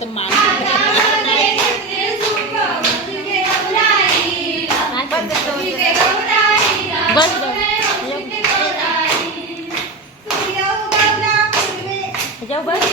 तर मान बस बस. जाऊ बस.